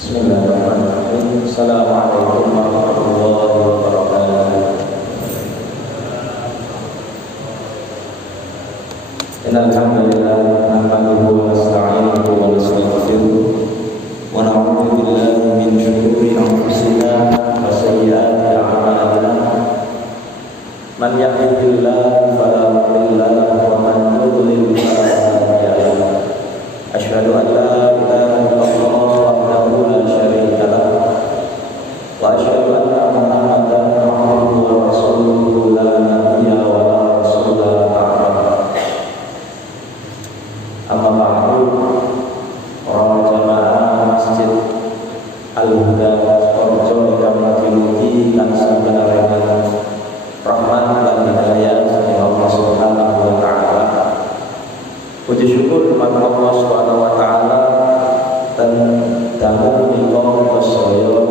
Bismillahirrahmanirrahim. Assalamualaikum warahmatullahi wabarakatuh. Innal hamdalillah nahmaduhu wa nasta'inuhu wa nastaghfiruh wa na'udzu billahi min shururi anfusina wa sayyiati a'malina. Man yahdihillahu fala mudilla lahu wa man yudlil fala hadiya lahu. Asyhadu an la ilaha illallah wahdahu la syarika lahu wa asyhadu anna Muhammadan abduhu wa rasuluhu la nabiyya wa la rasula ba'dahu. Amma ba'du. Para jamaah Masjid Al-Huda Purjo ingkang mugi-mugi tansah pinaringan rahmat lan hidayah saking Allah Subhanahu wa taala. Puji syukur kepada Allah Subhanahu wa taala dan dangu menika sedaya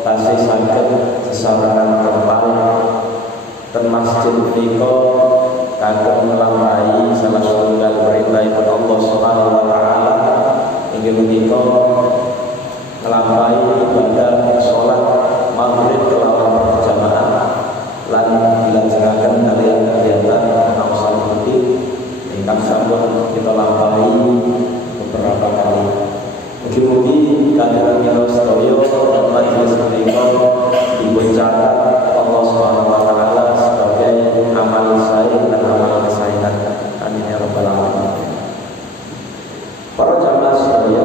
tasih saged sesarengan tempal ten masjid menika kagem nglampahi salah setunggal perintahipun Allah Subhanahu wa taala inggih menika nglampahi ibadah salat maghrib kelawan berjamaah lan dilajengaken kaliyan kegiatan nausan putih ingkang sampun kita lampahi beberapa kali. Mugi-mugi kaliyan kita sedaya majelis menika dipuncatat Allah Subhanahu wa taala sebagai amal saleh dan amal kesayangan. Amin ya rabbal alamin. Para jamaah sedaya,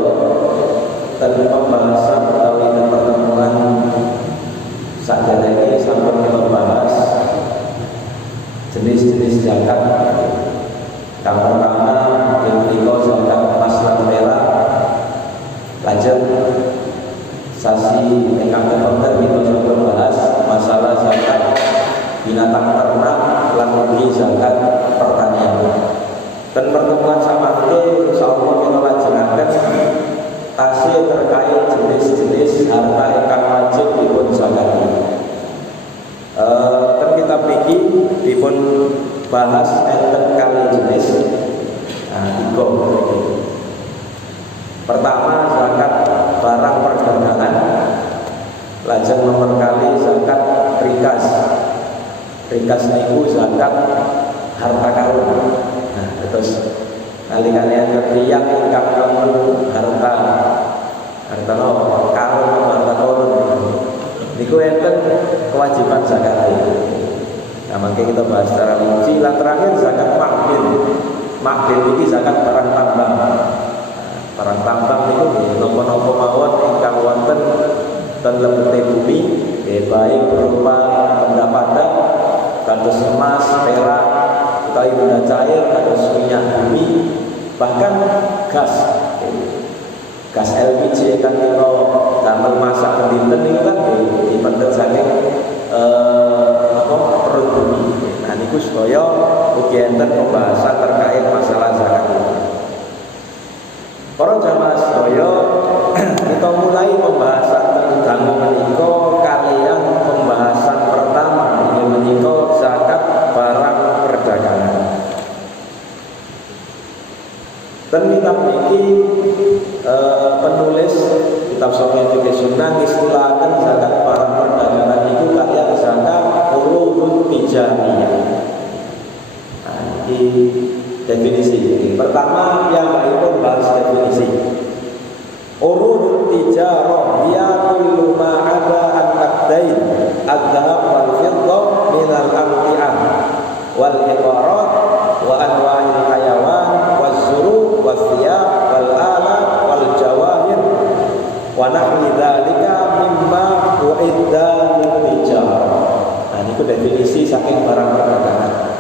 tadi pembahasan utawi pertemuan sakjane sampun kita bahas jenis-jenis zakat. Yang pertama menika zakat emas lan perak. Lajeng sasi ingkang kapundhut kita sampun bahas masalah zakat binatang ternak lan ugi zakat pertanian. Dan pertemuan samangke insyaallah kita lajengaken tasih terkait jenis-jenis harta ingkang wajib dipun zakati. Dan kita pikir dipun bahas enten kali jenis. Tiga. Pertama zakat barang perdagangan. Lajeng nomor kali zakat rikas. Rikas niku zakat harta karun. Terus kali-kalian yang ingkang karun harta no karun harta karun. Niku enten kewajiban zakat. Nah, mungkin kita bahas secara rinci. Yang terakhir zakat makdin. Makdin ini zakat barang tambang. Barang tambang itu nopo-nopo mawon ingkang wonten ten lebete bumi, baik berupa benda padat, kados emas, perak, utawi benda cair, kados minyak bumi, bahkan gas. Gas LPG kan kita damel masak kedinten niku kan dipendhet saking perut bumi. Nah niku sedaya ugi enten pembahasan terkait masalah zakat ini. Para jamaah sedaya, kita mulai pembahasan tentang menika kalian pembahasan pertama yang menika zakat barang perdagangan. Dan kitab ini penulis kitab Sahih Fikih Sunnah istilahkan zakat barang perdagangan itu kalian zakat urudun tijariyah. Nah, ini definisi. Pertama yang itu bahas definisi. Urudun tijarah ya kullu ma ada an-naqdain adh-dhahab wal fiddah min al-amti'ah wal iqarat wa anwa'il hayawan waz zuru was thiyab wal alat wal jawahir wa nahwi dzalika mimma uidda lil-tijarah. Nah niku definisi saking barang perdagangan.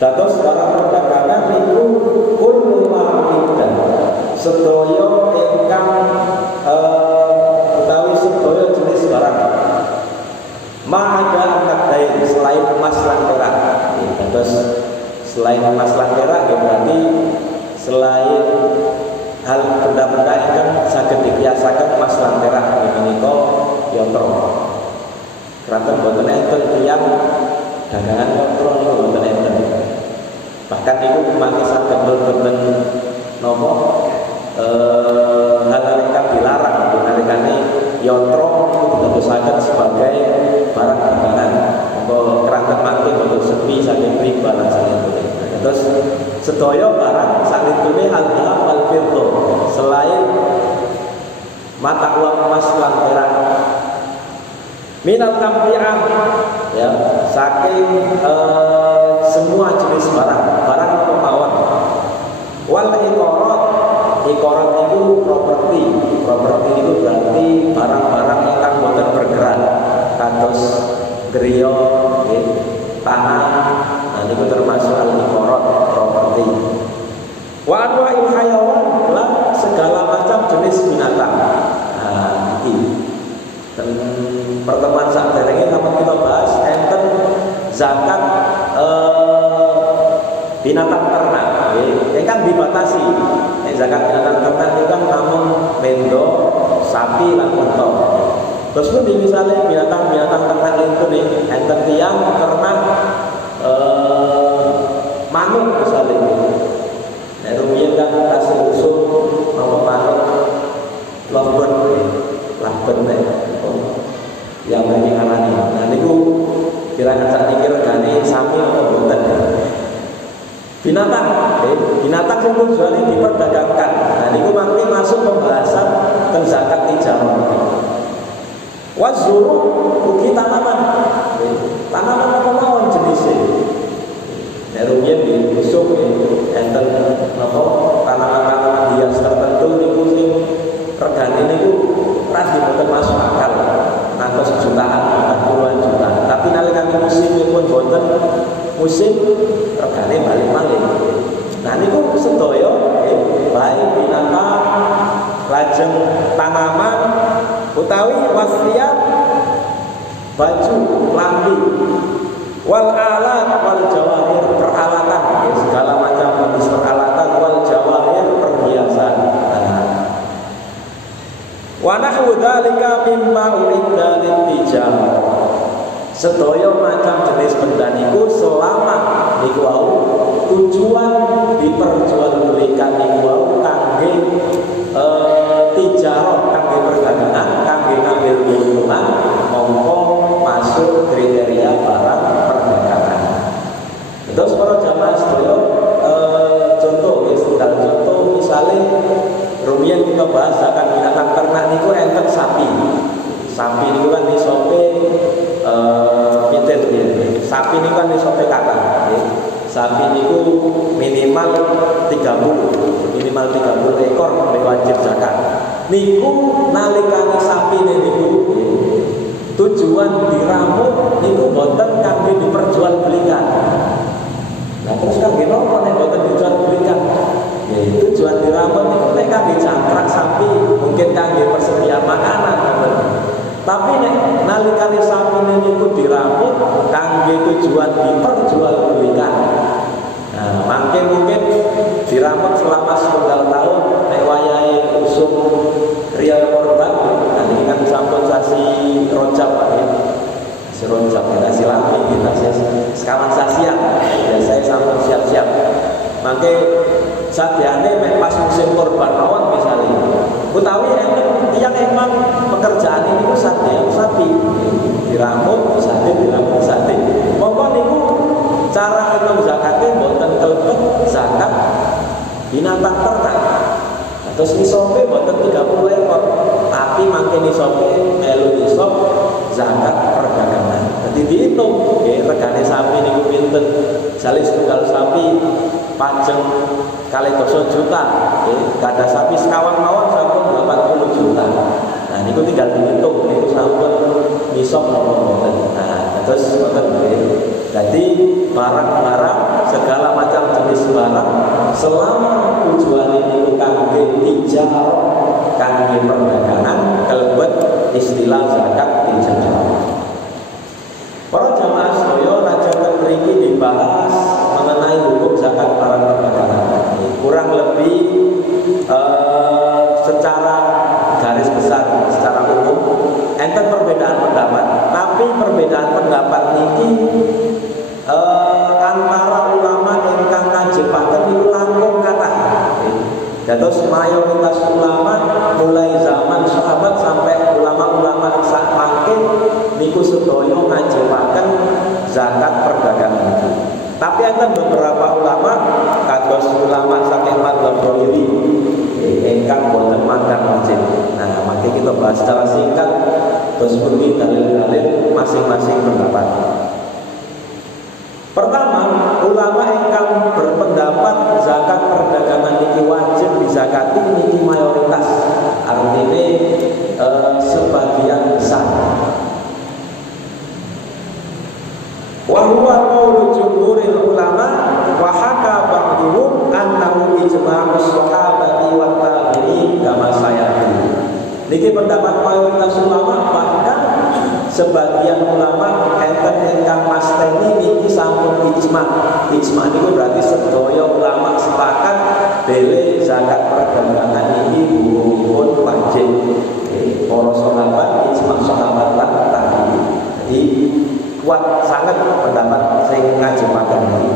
Dados barang perdagangan niku kullu ma uidda sedaya ingkang utawi sedaya jenis barang ma'ada an-naqdain selain emas lan perak. Dados selain emas lan perak ya berarti selain hal benda-benda ingkang saged dikiasaken emas lan perak menika yatra. Kraton boten enten tiyang dagangan yatra niku boten enten. Bahkan niku mangke saged boten napa hal-hal ingkang dilarang sedaya barang salitune al-dhahab wal fiddah, selain mata uang emas lan perak. Minat tampi'ah, ya, saking semua jenis barang apa mawon. Wal iqarat itu properti itu berarti barang-barang ingkang boten bergerak, kados griya, tanah, nah niku termasuk al-iqarat properti. Wa anwa'il hayawan, lan segala macam jenis binatang. Nah, iki pertemuan sakderenge sampeyan kita bahas enten zakat binatang ternak, ini kan dibatasi. Zakat binatang ternak itu kan namun mendo, sapi, lan unta. Terus pun misalnya binatang ternak itu nih, enten tiang ternak manuk misalnya. Nah rumiyin kan kasih usul nama manuk laben yang bagi alani. Nah niku kira-kira saat ini regane sami atau boten. Binatang yang tujuannya diperdagangkan. Nah niku mangke masuk pembahasan tentang zakat ijarah. Wazuru ugi tanaman apa mawon jenisnya. Nek rumiyin diusuk enten napa tanaman hias tertentu niku sing regane niku ras diboten masuk akal. Ngantos jutaan, puluhan juta. Tapi nalika musim pun boten musim regane balik malih. Nah niku sedaya baik binatang, lajeng tanaman utawi wasriyat, baju, lambi, wal alat wal jawahir, peralatan, segala macam jenis peralatan, wal jawahir, perhiasan. Wa nahwu dzalika mimma urida litijarah. Sedaya macam jenis benda niku selama niku wau tujuan diperjualbelikan niku wau kangge tijarah, kangge perdagangan, kangge ngambil keuntungan, mongko masuk kriteria barang perdagangan. Terus para jamaah sedaya contoh misalnya rumiyin kita bahas zakat binatang ternak niku enten sapi. Sapi niku kan disope pinten ya. Sapi niku kan disope kata. Sapi niku minimal 30 ekor wajib zakat. Niku nalikane sapi niku tujuan diramut niku boten kangge diperjualbelikan. Nah terus kangge napa nek boten dijualbelikan? Tujuan diramut itu mereka dicangkrak sapi, mungkin kangge persediaan makanan. Tapi nek nalikane sapi niku diramut kangge tujuan diperjualbelikan. Nah, mungkin diramut selama setunggal tahun nek wayahe usum riya korban. Nah ini kan sampun sasi rojab Pak. Si rojab kita silami kita sekawan sasian. Biasanya sampun siap-siap. Mangke sadiane mek pas musim kurban mawon misalnya. Utawi yang emang pekerjaan ini ku sapi diramut sate. Monggo niku cara hitung zakate mboten kelebet zakat binatang ternak. Terus nisobe mboten 30 ekor, tapi mangke nisobe melu nisab zakat perdagangan. Jadi dihitung regane sapi niku pinten. Jale setunggal sapi pajeng kali 2 juta, kada sapi sekawan mawon sampun 80 juta. Nah niku tinggal dihitung niku sampun nisab napa mboten. Nah terus mboten nggih. Jadi barang-barang segala macam jenis barang selama tujuan niku kangge tijarah, kangge perdagangan, kelebet istilah zakat tijarah. Para jamaah sedaya lajeng mriki dibahas mengenai hukum zakat barang perdagangan. Kurang lebih secara garis besar, secara umum enten perbedaan pendapat. Tapi perbedaan pendapat niki antara ulama ingkang ngajepaken niku langkung kathah. Dados mayoritas ulama mulai zaman sahabat sampai ulama-ulama sak mangke niku sedaya ngajepaken zakat perdagangan. Tapi ada beberapa ulama kados ulama saking madzhab Dhahiri ingkang boten mandang wajib. Nah, mari kita bahas secara singkat terus begini dalil-dalil masing-masing pendapat. Pertama, ulama ingkang berpendapat zakat perdagangan niki wajib dizakati niki mayoritas. Artinya sebagian besar. Wa huwa qaulu jumhuril ulama wa haka ba'dhum annahu ijma'us sahabati wat tabi'in kama sayati. Niki pendapat mayoritas ulama, bahkan sebagian ulama enten ingkang masteni niki sampun ijma. Ijma niku berarti sedaya ulama sepakat bele zakat perdagangan niki hukumipun wajib. Para sahabat ijma sahabat lan tabi'in. Jadi kuat sangat pendapat sing ngajepaken iki.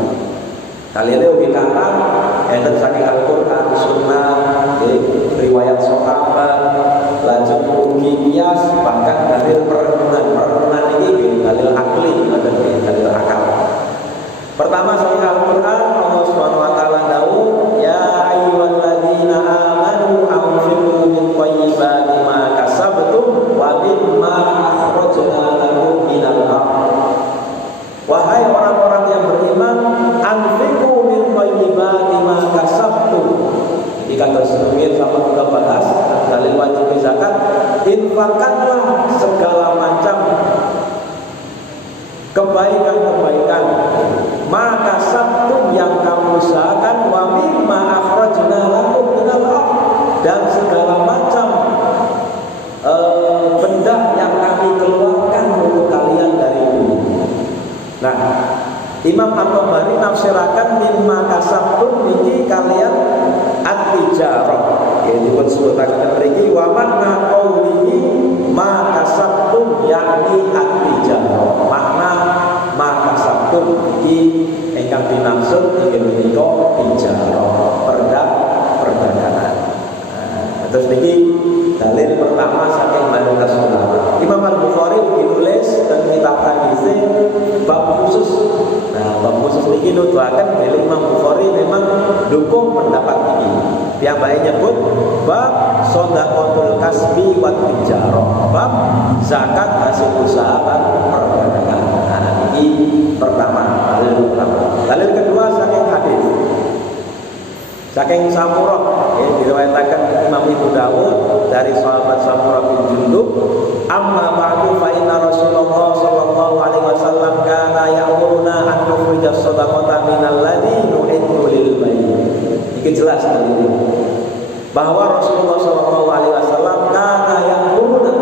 Kalian ugi kata enten saking Al-Qur'an, Sunnah, riwayat sahabat, lajeng ugi kias, bahkan dalil perenungan ini dalil akli dan dalil akal. Pertama saking Al-Qur'an, Allah Subhanahu wa taala dawuh, ya ayyuhalladzina amanu anfiqu min thayyibati ma kasabtum wa mimma akhrajna lakum minal ardh. Wahai orang-orang yang beriman, anfiqu min thayyibati ma kasabtum. Jadi kata sebelumnya sama kita bahas dalil wajib zakat, infakkanlah segala macam kebaikan-kebaikan maka sabtum yang kamu usahakan, wa mimma akhrajna lakum minal ardh, dan segala macam benda yang kami keluarkan untuk kalian dari bumi. Nah, Imam At-Tabari nafsirakan mimma kasabtum niki kalian at-tijarah. Ya dipun sebutaken mriki wa makna qaulihi ma kasabtum yakni at-tijarah. Makna ma kasabtum iki ingkang dimaksud inggih menika tijarah, perdagangan. Nah, terus niki dalil pertama saking mayoritas ulama. Imam Al-Bukhari ditulis dan kitab hadis bab khusus. Nah, bab khusus niki nuduhaken bilih Imam Bukhari memang dukung pendapat ini. Piyambake nyebut bab shadaqatul kasbi wat tijarah, bab zakat hasil usaha lan perdagangan. Nah, ini pertama, dalil pertama. Dalil kedua saking hadis. Saking Samurah, diriwayatkan Imam Abu Dawud dari sahabat Samurah bin Jundub, amma ba'du fa inna Rasulullah sallallahu alaihi wasallam kana ya'muruna an nukhrija shadaqata minal ladzi nu'iddu lil bayt. Ini jelas ini bahwa Rasulullah sallallahu alaihi wasallam kana ya'muruna,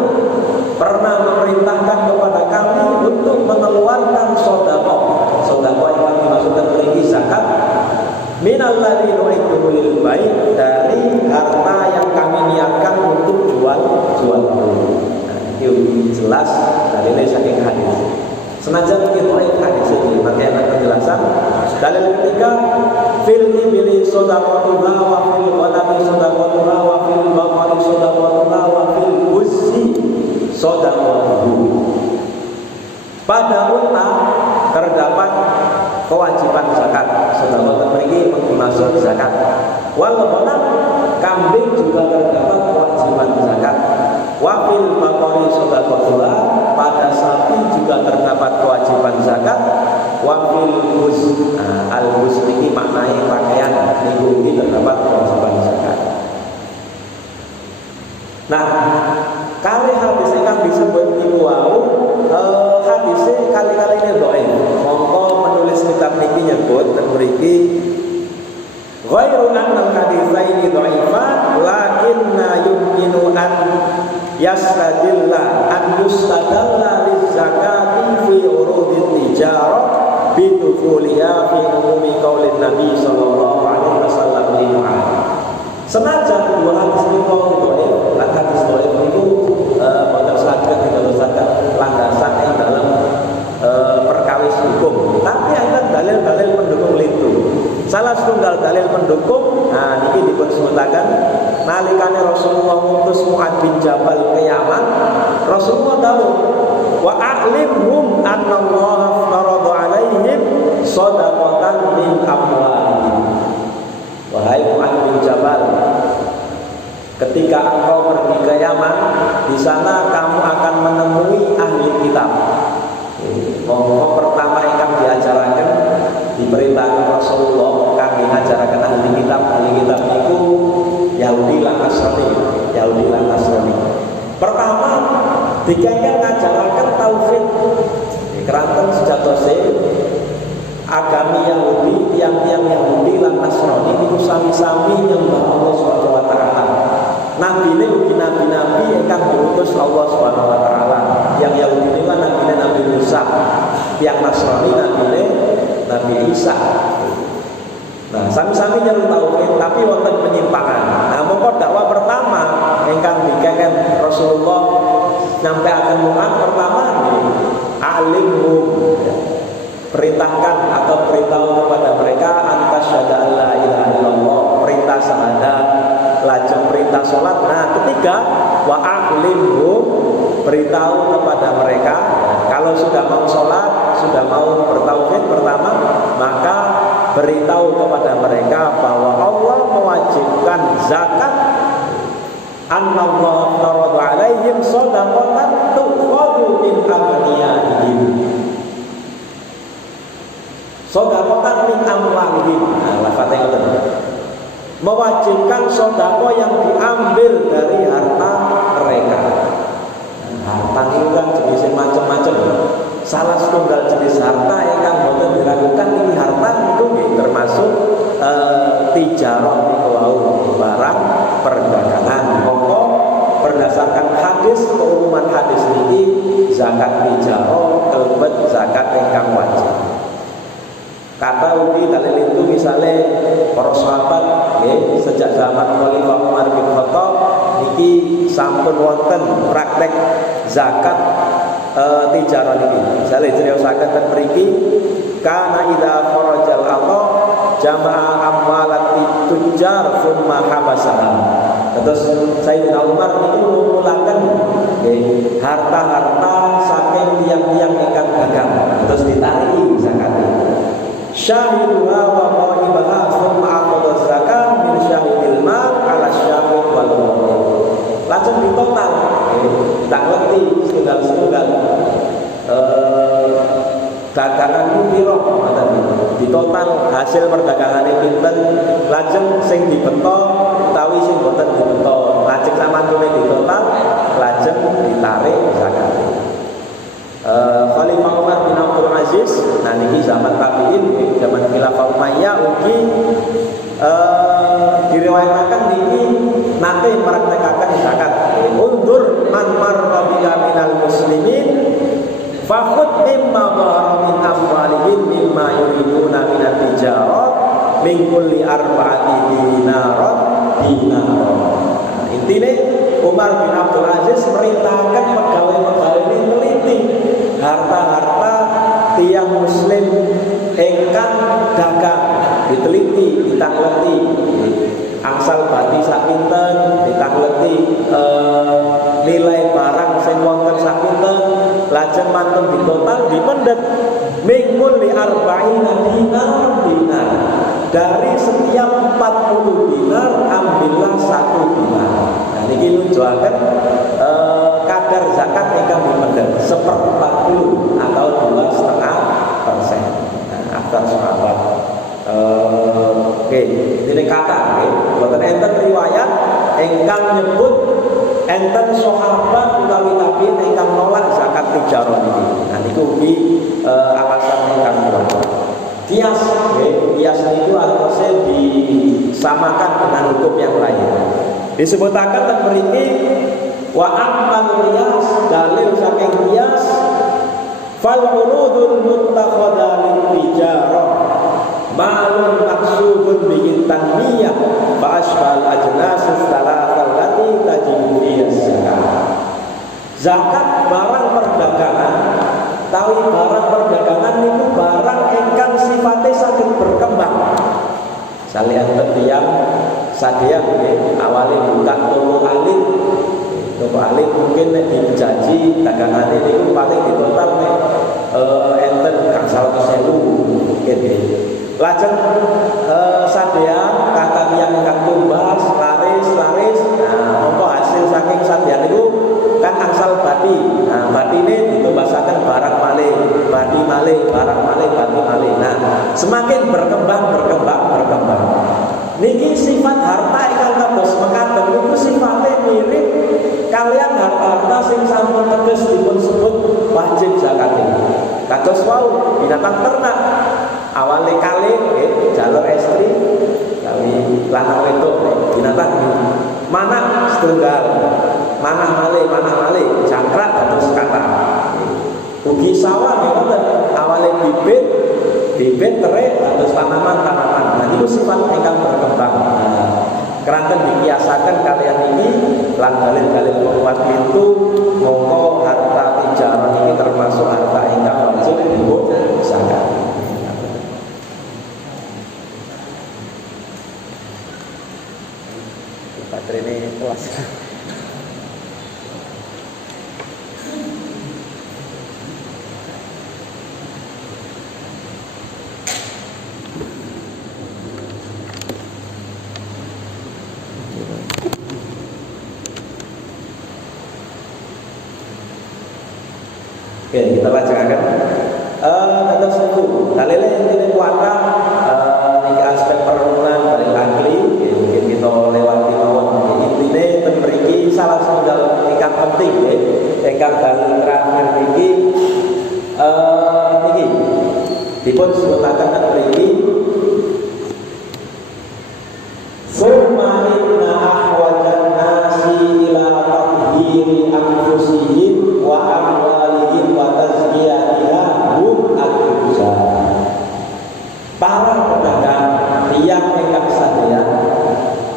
pernah memerintahkan kepada kami untuk mengeluarkan sedekah. Sedekah yang dimaksudkan memiliki zakat minal ladzi nu'iddu lil bayt, dari harta yang kami niatkan untuk jual beli. Nah, itu jelas dalilnya saking hadis. Senajan kita hadis ini nanti ada penjelasan. Dalil ketiga, fil ibli shadaqatuha wa fil ghanami shadaqatuha wa fil baqari shadaqatuha wa fil buzzi shadaqatuhu. Pada unta terdapat kewajiban zakat. Sedangkan memiliki maksud zakat. Wal ghanam, kambing juga terdapat kewajiban zakat. Wa fil baqari shadaqatuha, pada sapi juga terdapat kewajiban zakat. Wa fil buz, al buz ini maknanya pakaian, niku iki terdapat kewajiban zakat. Nah, kali hadis ingkang disebut niku wau, hadisnya kali-kali ini dhaif. Monggo menulis kitab niki nyebut ten mriki ghairu annal haditsaini dhaifan lakinna yumkinu an yastadilla an yustadalla lizakati fi urudit tijarah bidukhuliha fi umumi qaulin Nabi sallallahu alaihi wasallam li Mu'adz. Senajan dua hadis niku dhaif, hadis dhaif niku boten saged diterusaken landasan ing dalam perkawis hukum, tapi ada dalil-dalil pendukung itu. Salah setunggal dalil pendukung, nah niki dipun sebutaken nalikane Rasulullah ngutus Mu'adz bin Jabal ke Yaman, Rasulullah dawuh wa a'limhum anna Allah farada 'alaihim shadaqatan min amwalihim. wahai Mu'adz bin Jabal, ketika engkau pergi ke Yaman, di sana kamu akan menemui ahli kitab. Monggo pertama ingkang diajaraken diperintahkan Rasulullah kangge ngajaraken ahli kitab. Ahli kitab niku Yahudi lan Nasrani. Yahudi lan Nasrani. Pertama dikengken ngajaraken tauhid. Keranten sejatose agami Yahudi, tiang-tiang Yahudi lan Nasrani niku sami-sami nyembah Allah Subhanahu wa taala. Nabi ini ugi nabi-nabi ingkang diutus Allah Subhanahu wa taala. Yang Yahudi ini kan nabi Nabi Musa, yang Nasrani nabi Nabi Isa. Nah, sami-sami nyeru tauhid tapi wonten penyimpangan. Nah, mongko dakwah pertama ingkang dikengken Rasulullah nyampe akan Mu'adz pertama alimhu, perintahkan atau beritahu kepada mereka antasyhadu alla ilaha illallah, perintah syahadat, lajeng perintah sholat. Nah, ketiga wa aqlimhu, beritahu kepada mereka kalau sudah mau sholat, sudah mau bertauhid pertama, maka beritahu kepada mereka bahwa Allah mewajibkan zakat. Annallahu farada 'alaihim shadaqatan tu'khadhu min aghniyahim. Shadaqatan min amwalihim. Nah, lafadznya itu. Mewajibkan sedekah yang diambil dari harta mereka. Harta itu kan jenis macam-macam. Salah setunggal jenis harta yang kan boten diragukan ini harta itu termasuk tijarah niku wau, barang perdagangan. Pokok berdasarkan hadis, keumuman hadis ini zakat tijarah kelebet zakat ingkang wajib. Kata ugi dalil itu misalnya para sahabat sejak zaman Khalifah Umar bin Khattab niki sampun wonten praktek zakat tijarah niki. Misalnya criosaken ten mriki kana idza kharajal ata jama'a amwalat tujar summa habasaha. Terus Sayyidina Umar niku ngumpulaken harta-harta saking tiang-tiang ingkang dagang terus ditarik zakatnya. Syahiduha wa qaibaha summa aqada zakat min syahidil mal ala syahid wal mu'min. Lajeng ditotal tak ngerti setunggal-setunggal dagangan ku piro ngoten ditotal hasil perdagangan pinten, lajeng sing dibeto utawi sing boten dibeto, lajeng samantune ditotal, lajeng ditarik zakat. Khalifah Umar bin Abdul Aziz, nah niki zaman tabi'in, zaman Khilafah Umayyah ugi diriwayataken niki nate praktekaken zakat. Undur man marra minal muslimin fakhud mimma dhahara min amwalihim mimma yuriduna min at-tijarat min kulli arba'ati dinarat. Nah, intine Umar bin Abdul Aziz merintahkan pegawai-pegawai ini teliti harta-harta tiang muslim ingkang dagang, diteliti, ditakleti angsal bati sak pinten, ditakleti nilai barang sing wonten sak pinten, lajeng mantun ditotal dipendet mingkul li arba'ina dinar. Dari setiap 40 dinar ambillah 1 dinar. Nah niki nunjukaken kadar zakat ingkang dipendet 1/40 atau 2,5%. Nah, akar sahabat. Oke, ini kata boten enten riwayat ingkang nyebut enten sahabat utawi tabi'in ingkang nolak zakat tijarah niki. Nah niku ugi alasan ingkang kuat. Kias itu artinya disamakan dengan hukum yang lain. Disebutaken ten mriki wa ammal qiyas, dalil saking qiyas fal urudul muttakhadha lil tijarah malun maqsudun bi tanmiyah fa asbal ajnas salatal lati tajibu zakat. Zakat barang perdagangan, tawi barang perdagangan itu barang ingkang sifatnya saged berkembang. Salian tetiang sadaya awalnya buka toko alit mungkin dijanji dagangan ini paling ditotal enten gangsal 1.000 mungkin. Lajeng sadaya kata ingkang tumbas laris. Nah, mongko hasil saking sadyan niku kan angsal bati. Nah, batine ditumbasaken barang malih, bati malih, barang malih, bati malih. Nah, semakin berkembang. Niki sifat harta ingkang kados mekaten niku sifate mirip kalian harta-harta sing sampun teges dipun sebut wajib zakat. Kados wau binatang ternak awale kalih nggih jalur estri kami lanang wedok binatang mana setunggal mana malih jangkrak dados kata. Ugi sawah nggih awale bibit terik dados tanaman. Nah niku sifat ingkang berkembang. Keranten dikiasaken kalian ini lan dalil-dalil kuat itu mongko harta tijarah ini termasuk harta ingkang wajib dipun zakat. Baterai ini kelas. Oke, kita lanjutkan. Kata suku, dalilnya ini kuatah nih aspek peruntungan dari ahli, mungkin kita lewati mawon. Intinya memiliki salah satu ikan penting, ikan dalil terakhir ini, dipun sebutakan memiliki. Summainna ahwajan nasi ila tadhiri anfusihim wa amwalihim wa tazkiyatiha hum al-ujah. Para pedagang tiang ingkang sadaya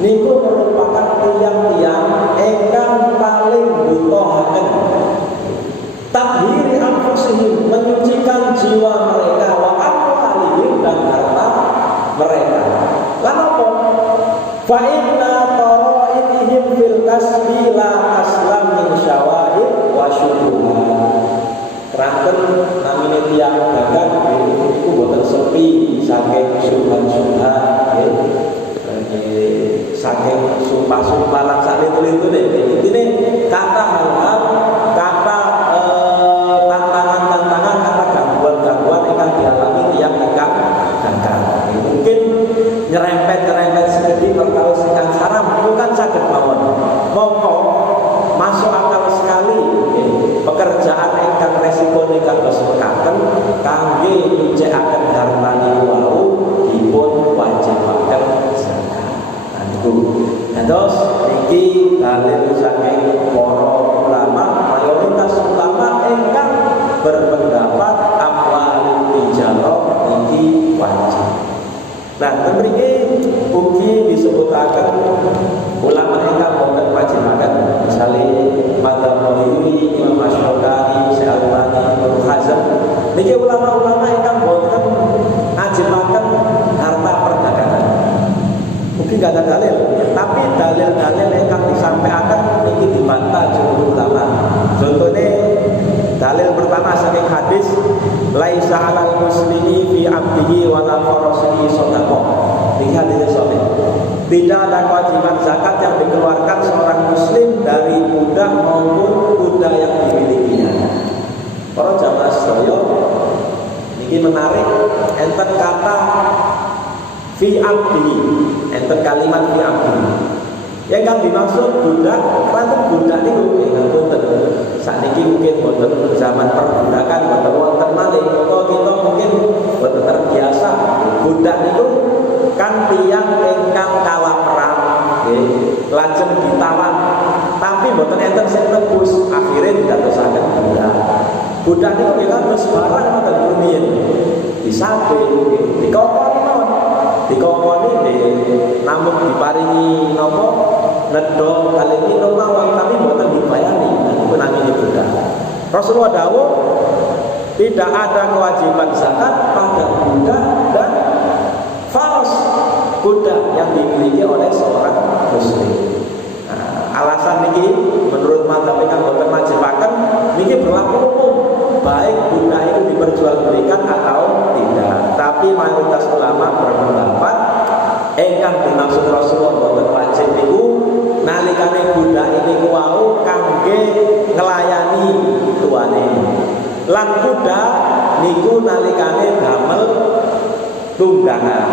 niku merupakan tiang-tiang ingkang paling butuhaken tadhiri anfusihim, menyucikan jiwa mereka, wa amwalihim dan harta mereka. Lan apa? Fa inna taraihim fil kasbi la aslam min syawahid wa syubuhat. Keranten namine tiyang dagang niku boten sepi saking syubhat-syubhat nggih. Saking sumpah-sumpah lan salintune. Intine kata hal-hal, kata tantangan-tantangan, kata gangguan-gangguan ingkang dialami tiyang ingkang dagang. Mungkin nyerempet sedikit perkawis ingkang haram bukan saged mawon. Mongko masuk akal sekali pekerjaan ingkang resiko ingkang mekaten kangge nyucikaken harta niku wau dipun wajibaken zakat. Niku. Terus niki dalil saking para ulama, mayoritas ulama ingkang berpendapat amwal tijarah niki wajib. Nah, mriki ugi disebutaken ulama ingkang boten wajibaken, misale madzhab Maliki, Imam Asy-Syafi'i, Syekh Al-Albani, Ibnu Hazm. Niki ulama-ulama ingkang boten ngajibaken harta perdagangan. Mungkin gak ada dalil, tapi dalil-dalil ingkang disampaikan niki dibantah jumhur ulama. Contohnya dalil pertama saking hadis laisa 'alal muslimi fi 'abdihi wa la farasihi shadaqah. Ini hadis sahih. Tidak ada kewajiban zakat yang dikeluarkan seorang muslim dari budak maupun kuda yang dimilikinya. Para jamaah sedaya, ini menarik enten kata fi 'abdihi, enten kalimat fi 'abdihi. Yang kan dimaksud budak, patut budak niku nggih wonten. Sakniki mungkin wonten zaman perbudakan wonten wonten malih, atau kita mungkin wonten terbiasa budak niku kan tiyang ingkang kalah perang nggih, lajeng ditawan. Tapi mboten enten sing tebus, akhire didadosaken budak. Budak niku nggih kados barang mboten rumiyin. Disabe nggih, dikokoni mawon. Dikokoni nggih namun diparingi napa nedha kali ini mawon tapi mboten dibayani. Niku namine budak. Rasulullah dawuh tidak ada kewajiban zakat pada budak dan faras, kuda yang dimiliki oleh seorang muslim. Nah, alasan niki menurut madzhab ingkang boten wajibaken niki berlaku umum, baik budak itu diperjualbelikan atau tidak. Tapi mayoritas ulama berpendapat Ingkang dimaksud Rasulullah boten wajib niku nalikane budak niku wau kangge nglayani tuane. Lan budak niku nalikane damel tunggangan.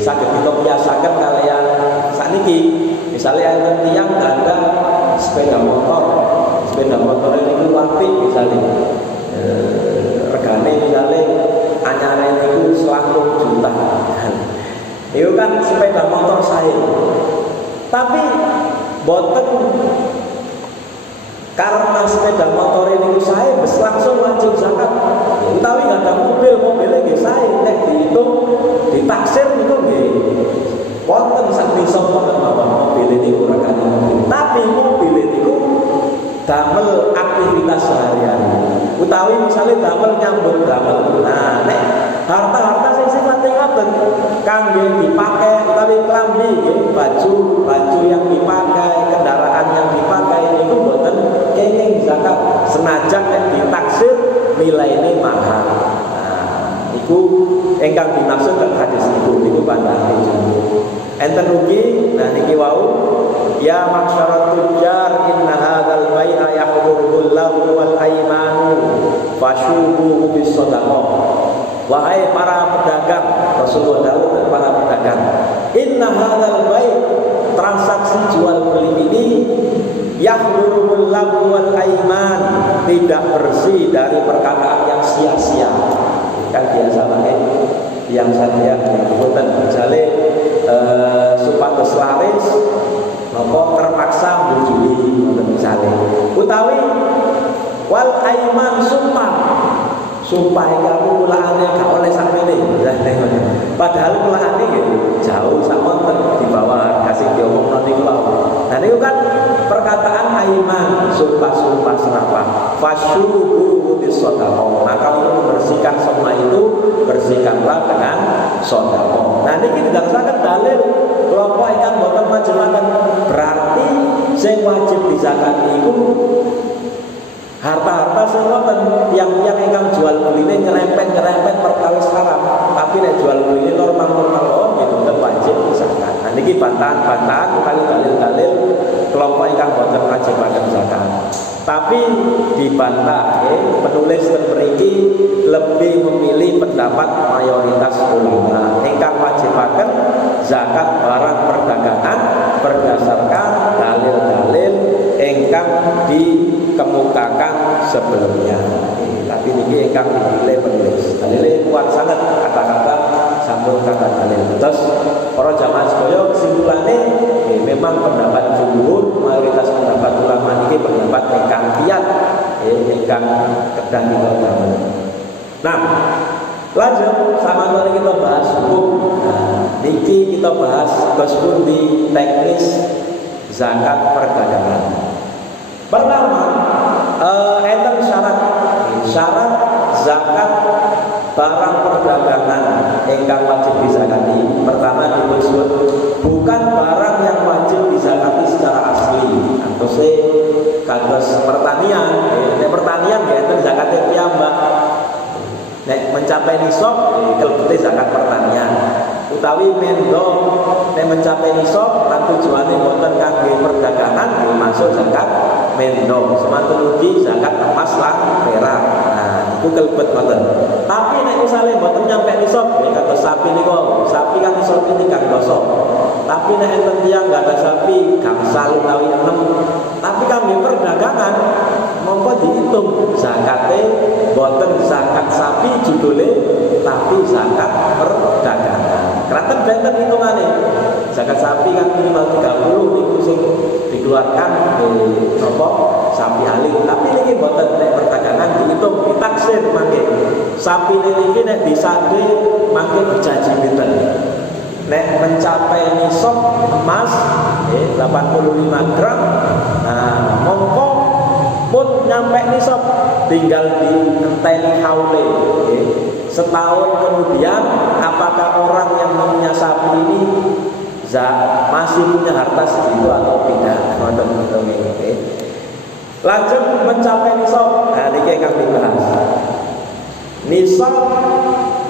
Saged kita biasaken kalian sakniki. Misalnya enten tiyang ada sepeda motor niku apik misalnya. Regane misalnya anyare niku 100 juta. Itu kan sepeda motor saya. Tapi boten karena sepeda motor ini saya langsung wajib zakat. Utawi nggak ada mobilnya nggih saya nek dihitung ditaksir niku nggih wonten sak desa wonten mobil ini regane mobil. Tapi mobil niku damel aktivitas sehari-hari. Utawi misalnya damel nyambut damel. Nah, nek harta-harta sing sifatnya ngoten kangge dipakai utawi klambi nggih, baju yang dipakai, kendaraan yang dipakai niku mboten kenging zakat senajan nek ditaksir nilaine mahal. Nah, iku ingkang dimaksud dalam hadis niku pandangan jumhur. Enten ugi nah niki wau ya maksyarat tujar inna hadzal bai'a yahdurul lahu wal aymanu fashubu bis shadaqah. Wahai para pedagang, Rasulullah dawuh kepada pedagang, inna hadzal bai' transaksi jual beli ini yahdurul lahu wal ayman tidak bersih dari perkataan yang sia-sia. Kan biasa pakai yang saya mboten jale supados laris napa terpaksa mbujuli misalnya utawi wal aiman sumpah kamu mulaane gak oleh sakmene padahal mulaane jauh samonten di bawah kasih diomongno niku wae. Nah niku kan perkataan aiman sumpah serapah fasyubu bisadaqah. Maka untuk membersihkan semua itu bersihkanlah dengan sedekah. Nah niki didasarkan dalil kelompok ingkang boten majempaken berarti sing wajib dizakat niku harta-harta sing wonten tiang-tiang ingkang jual beline nyerempet perkawis haram, tapi nek jual beline normal-normal wae mboten wajib zakat. Nah niki bantahan kali dalil-dalil kelompok ingkang boten wajibaken zakat. Tapi dibantah penulis mriki lebih memilih pendapat mayoritas ulama ingkang wajibaken zakat barang perdagangan berdasarkan dalil-dalil ingkang dikemukakan sebelumnya. Tapi ini ingkang dipilih penulis. Dalilnya kuat sangat kata-kata sampun kata dalil. Terus para jamaah sedaya kesimpulannya memang pendapat jumhur mayoritas pendapat ulama ini pendapat ingkang kiat ingkang kedah kita bangun. Nah, lanjut sama tadi kita bahas hukum. Nah, niki kita bahas gospel di teknis zakat perdagangan. Pertama, enten syarat zakat barang perdagangan ingkang wajib dizakati. Pertama disebut bukan barang yang wajib dizakati secara asli. Antose kados pertanian, nek pertanian ya enten zakate piyambak. Nek mencapai nisab kelebete zakat pertanian. Utawi mendo nek mencapai nisab lan tujuane boten kangge perdagangan masuk zakat mendo. Semanten ugi zakat emas lan perak. Nah, iku kelebet boten. Tapi nek misale boten nyampe nisab kata sapi niku, sapi kan nisab ini kan dosa. Tapi nek enten tiyang enggak ada sapi, gangsal utawi 6, tapi kangge perdagangan mongko dihitung zakate boten zakat sapi judule tapi zakat perdagangan. Kraten benten hitungane. Zakat sapi kan minimal 30 niku sing dikeluarkan napa sapi alit. Tapi niki boten nek perdagangan dihitung ditaksir mangke. Sapi niki nek disade mangke dijaji pinten. Nek mencapai nisab emas 85 gram. Nah, mongko pun nyampe nisab tinggal dienteni haule. Setahun kemudian apakah orang yang punya sapi ini masih punya harta segitu atau tidak? Lanjut mencapai nisab. Nah, ini yang dibahas. Nisab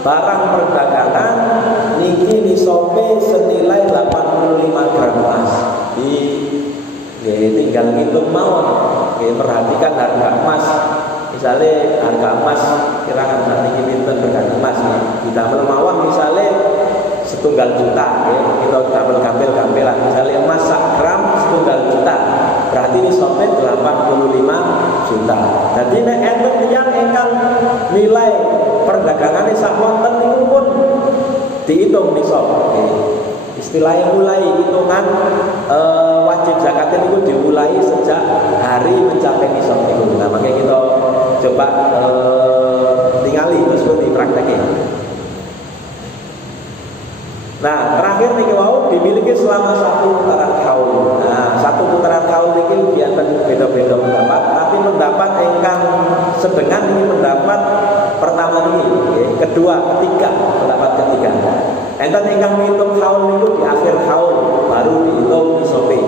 barang perdagangan niki nisobe senilai 85 gram emas. Tinggal ngitung mawon. Perhatikan harga emas. Misalnya harga emas kira-kira saat ini pinten harga emas kita mawon misalnya 1 juta kita gambil lah misalnya emas 1 gram 1 juta berarti ini sampai 85 juta. Jadi nek enten yang ingkang nilai perdagangannya samonten niku pun dihitung nisab. Istilahnya mulai hitungan wajib zakat itu dimulai sejak hari mencapai nisab itu. Nah, makanya kita coba tingali terus dipraktekin. Nah, terakhir nih wau dimiliki selama 1 putaran haul. Nah, 1 putaran haul ini biarkan beda-beda pendapat, tapi pendapat ingkang sedengan ini pendapat pertama ini, kedua, ketiga, pendapat ketiga. Enten ingkang menghitung haul itu di akhir haul baru dihitung nisobe.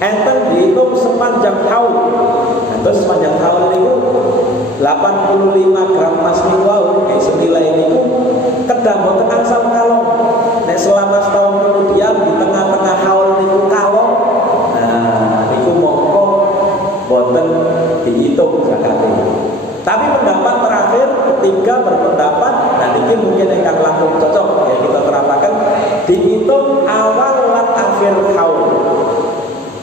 Enten dihitung sepanjang haul. Nah, terus sepanjang haul itu 85 gram emas niku wau senilai niku kedang boten angsal kalong. Nek selama setahun kemudian di tengah-tengah haul niku kalong. Nah, niku mongko boten dihitung zakatnya. Tapi pendapat terakhir ketiga berpendapat, nah ini mungkin akan langsung cocok ya kita terapkan dihitung awal lan akhir haul.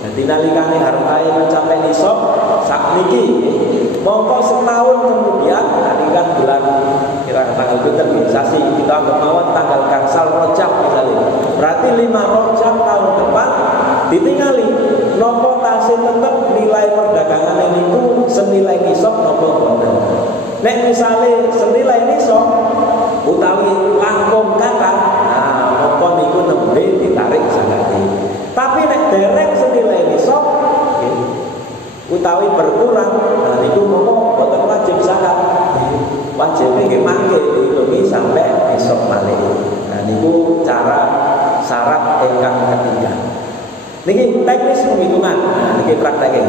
Jadi nalikane hartae mencapai nisab sakniki mongko setahun kemudian tadi kan bulan kira tanggal pinten sasi kita anggap mawon tanggal gangsal Rajab misalnya. Berarti 5 Rajab tahun depan ditingali nopo tasih tetep nilai perdagangan niku senilai nisab nopo boten. Nek misale senilai nisab utawi langkung kata, nah nopo niku nembe ditarik zakate. Tapi nek dereng senilai nisab utawi berkurang, nah niku nopo boten wajib zakat. Wajib nggih mangke dihitungi sampai nisab malih. Nah niku cara syarat ingkang ketiga. Niki teknis penghitungan. Nah, niki prakteknya.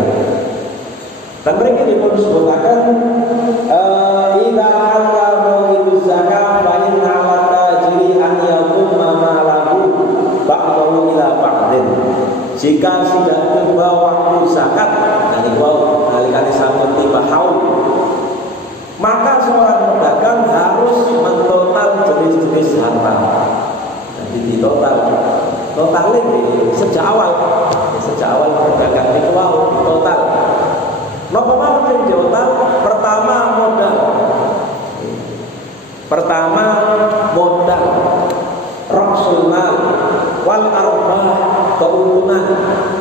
Dan mereka dipun sebutakan idza halamu itu zakat fa inna ala tajiri an yakumma ma'lahu ba'dahu ila ba'din. Jika sudah tiba waktu zakat, nah niku nalikane sampun tiba haul, maka seorang pedagang harus mentotal jenis-jenis harta. Jadi totalnya sejak awal perdagangan itu wow total. Napa mau sing total? Pertama modal rasul mal wal arbah keuntungan.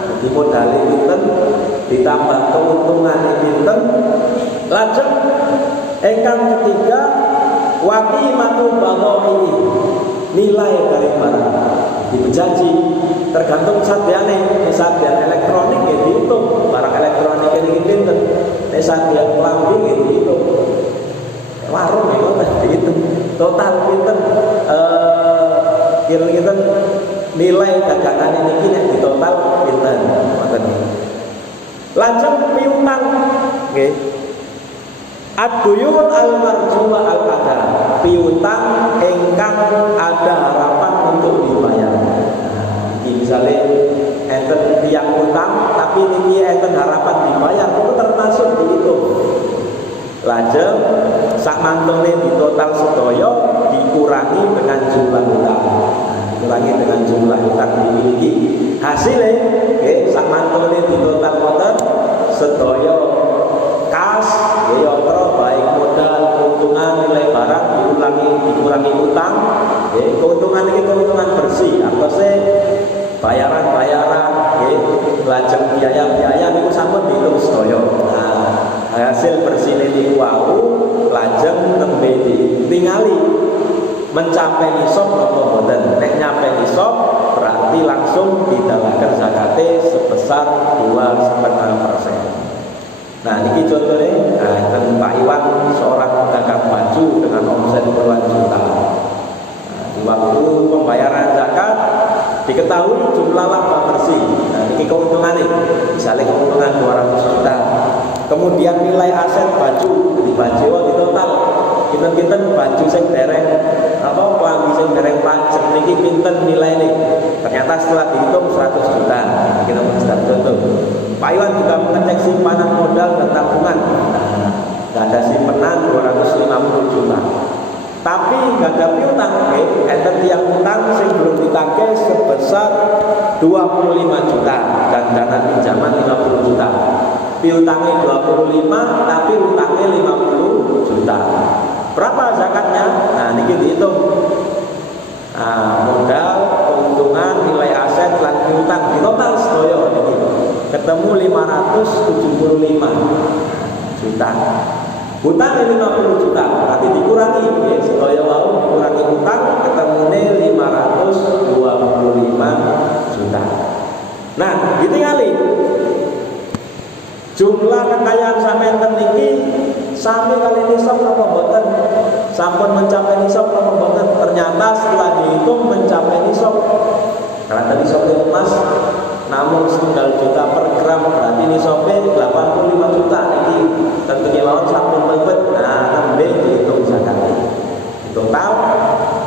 Jadi modalnya pinten ditambah keuntungan pinten. Lajeng ingkang ketiga waqimatu badha'i nilai dari barang dibejanji tergantung sadyane. Sadyan elektronik ya dihitung barang elektronik ini pinten, sadyan lambi ya dihitung warung ya kok dihitung total pinten kira-kira nilai dagangan ini kini di total pinten. Lajeng piutang nggih ad-duyun al-marjuwa al-ada piutang ingkang ada harapan untuk dibayar. Misalnya enten tiang utang tapi ini enten harapan dibayar itu termasuk dihitung. Lajeng sak mantune di total sedaya dikurangi dengan jumlah utang. Dikurangi dengan jumlah utang dimiliki. Hasilnya sak mantune di total motor sedaya kas ya baik modal keuntungan nilai barang dikurangi utang. Keuntungan ini keuntungan bersih apa sih bayaran lajeng biaya niku sampun dihitung sedaya. Nah, hasil bersih niku wau lajeng nembe ditingali mencapai nisab napa boten. Nek nyampe nisab berarti langsung didalaken zakate sebesar 2,5%. Nah, niki contohnya Pak Iwan seorang pedagang baju dengan omset puluhan juta. Di waktu pembayaran zakat diketahui jumlah laba bersih. Nah, ini keuntungannya, misalnya keuntungan 200 juta. Kemudian nilai aset baju di baju di total Pinten-pinten baju sing dereng apa klambi sing dereng pajak niki pinten nilainya. Ternyata setelah dihitung 100 juta. Kita sudah contoh. Pak Iwan juga mengecek simpanan modal dan tabungan. Nah, ada simpanan 250 juta. Tapi nggak ada piutang, enten yang utang sing belum ditagih sebesar 25 juta dan dana pinjaman 50 juta. Piutangnya 25 tapi utangnya 50 juta. Berapa zakatnya? Nah, ini dihitung. Nah, modal, keuntungan, nilai aset, lan piutang di total sedaya ini ketemu 575 juta. Hutang 50 juta, berarti dikurangi ya, sedaya wau dikurangi hutang ketemune 525 juta. Nah, ditingali jumlah kekayaan sampeyan niki sami kali nisab napa mboten? Sampun mencapai nisab napa mboten? Ternyata setelah dihitung mencapai nisab. Karena tadi nisabnya emas namun 1 juta per gram, berarti nisabnya 85 juta. Ini tentunya lawan sampun mlebet. Nah, nembe dihitung zakatnya. Total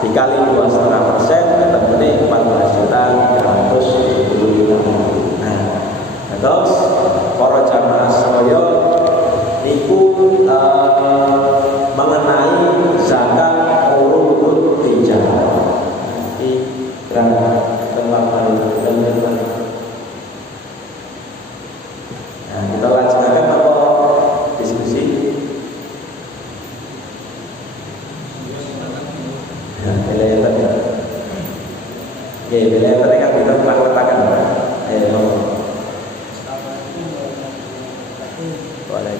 dikali 2,5% ketemune 14 juta 375. Nah, terus para jamaah sedaya niku mengenai zakat urut tijarah. Iki Nah, kita lanjutkan apa diskusi? Ya, bela-bela ya. Ya, bela-bela kan kita letakkan. Ayo. Boleh.